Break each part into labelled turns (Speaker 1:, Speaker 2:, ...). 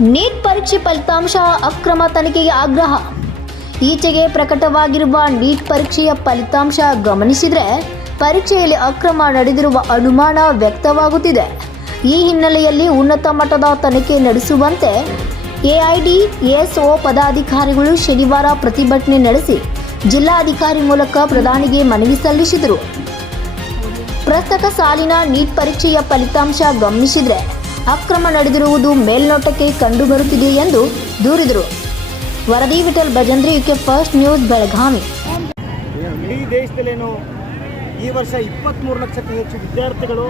Speaker 1: Neat ಪರೀಕ್ಷೆ ಫಲಿತಾಂಶ, ಅಕ್ರಮ ತನಿಖೆಗೆ ಆಗ್ರಹ. ಈಚೆಗೆ ಪ್ರಕಟವಾಗಿರುವ ನೀಟ್ ಪರೀಕ್ಷೆಯ ಫಲಿತಾಂಶ ಗಮನಿಸಿದರೆ ಪರೀಕ್ಷೆಯಲ್ಲಿ ಅಕ್ರಮ ನಡೆದಿರುವ ಅನುಮಾನ ವ್ಯಕ್ತವಾಗುತ್ತಿದೆ. ಈ ಹಿನ್ನೆಲೆಯಲ್ಲಿ ಉನ್ನತ ಮಟ್ಟದ ತನಿಖೆ ನಡೆಸುವಂತೆ ಎಐಡಿಎಸ್ಒ ಪದಾಧಿಕಾರಿಗಳು ಶನಿವಾರ ಪ್ರತಿಭಟನೆ ನಡೆಸಿ ಜಿಲ್ಲಾಧಿಕಾರಿ ಮೂಲಕ ಪ್ರಧಾನಿಗೆ ಮನವಿ ಸಲ್ಲಿಸಿದರು. ಪ್ರಸಕ್ತ ಸಾಲಿನ ನೀಟ್ ಪರೀಕ್ಷೆಯ ಫಲಿತಾಂಶ ಗಮನಿಸಿದರೆ ಅಕ್ರಮ ನಡೆದಿರುವುದು ಮೇಲ್ನೋಟಕ್ಕೆ ಕಂಡುಬರುತ್ತಿದೆ ಎಂದು ದೂರಿದರು. ವರದಿ Vithal Bhajantri UK first news Belagavi.
Speaker 2: ಇಡೀ ದೇಶದಲ್ಲೇನು ಈ ವರ್ಷ ಇಪ್ಪತ್ತ್ಮೂರು ಲಕ್ಷಕ್ಕೂ ಹೆಚ್ಚು ವಿದ್ಯಾರ್ಥಿಗಳು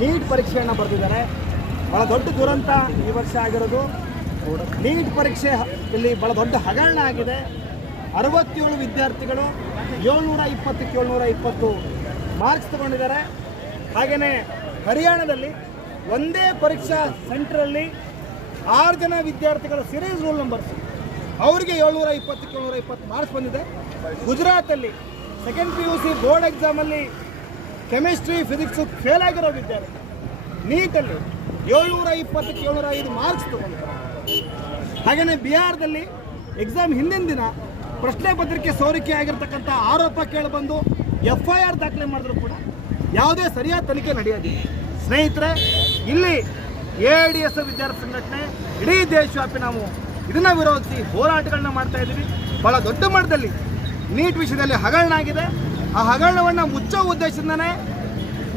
Speaker 2: ನೀಟ್ ಪರೀಕ್ಷೆಯನ್ನು ಬರೆದಿದ್ದಾರೆ. ಭಾಳ ದೊಡ್ಡ ದುರಂತ ಈ ವರ್ಷ ಆಗಿರೋದು. ನೀಟ್ ಪರೀಕ್ಷೆ ಇಲ್ಲಿ ಭಾಳ ದೊಡ್ಡ ಹಗರಣ ಆಗಿದೆ. ಅರವತ್ತೇಳು ವಿದ್ಯಾರ್ಥಿಗಳು ಏಳ್ನೂರ ಇಪ್ಪತ್ತಕ್ಕೆ ಏಳ್ನೂರ ಇಪ್ಪತ್ತು ಮಾರ್ಕ್ಸ್ ತಗೊಂಡಿದ್ದಾರೆ. ಹಾಗೆಯೇ ಹರಿಯಾಣದಲ್ಲಿ ಒಂದೇ ಪರೀಕ್ಷಾ ಸೆಂಟ್ರಲ್ಲಿ ಆರು ಜನ ವಿದ್ಯಾರ್ಥಿಗಳ ಸಿರೀಸ್ ರೋಲ್ ನಂಬರ್ಸ್ ಅವರಿಗೆ ಏಳ್ನೂರ ಇಪ್ಪತ್ತಕ್ಕೆ ಏಳ್ನೂರ ಇಪ್ಪತ್ತು ಮಾರ್ಕ್ಸ್ ಬಂದಿದೆ. ಗುಜರಾತಲ್ಲಿ second P U C board ಎಕ್ಸಾಮಲ್ಲಿ ಕೆಮಿಸ್ಟ್ರಿ ಫಿಸಿಕ್ಸು ಫೇಲ್ ಆಗಿರೋ ವಿದ್ಯಾರ್ಥಿ. ನೀಟಲ್ಲಿ ಏಳ್ನೂರ ಇಪ್ಪತ್ತಕ್ಕೆ ಏಳ್ನೂರ ಐದು ಮಾರ್ಕ್ಸ್ ತಗೊಂಡಿದ್ದಾರೆ. ಹಾಗೆಯೇ ಬಿಹಾರದಲ್ಲಿ ಎಕ್ಸಾಮ್ ಹಿಂದಿನ ದಿನ ಪ್ರಶ್ನೆ ಪತ್ರಿಕೆ ಸೋರಿಕೆ ಆಗಿರ್ತಕ್ಕಂಥ ಆರೋಪ ಕೇಳಿಬಂದು ಎಫ್ ಐ ಆರ್ ದಾಖಲೆ ಮಾಡಿದ್ರು ಕೂಡ ಯಾವುದೇ ಸರಿಯಾದ ತನಿಖೆ ನಡೆಯೋದಿಲ್ಲ. ಸ್ನೇಹಿತರೆ, ಇಲ್ಲಿ ಎ ಡಿ ಎಸ್ ವಿದ್ಯಾರ್ಥಿ ಸಂಘಟನೆ, ಇಡೀ ದೇಶವ್ಯಾಪಿ ನಾವು ಇದನ್ನ ವಿರೋಧಿಸಿ ಹೋರಾಟಗಳನ್ನ ಮಾಡ್ತಾ ಇದ್ದೀವಿ. ಬಹಳ ದೊಡ್ಡ ಮಟ್ಟದಲ್ಲಿ ನೀಟ್ ವಿಷಯದಲ್ಲಿ ಹಗರಣ ಆಗಿದೆ. ಆ ಹಗರಣವನ್ನ ಮುಚ್ಚೋ ಉದ್ದೇಶದಿಂದನೇ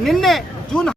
Speaker 2: ನಿನ್ನೆ ಜೂನ್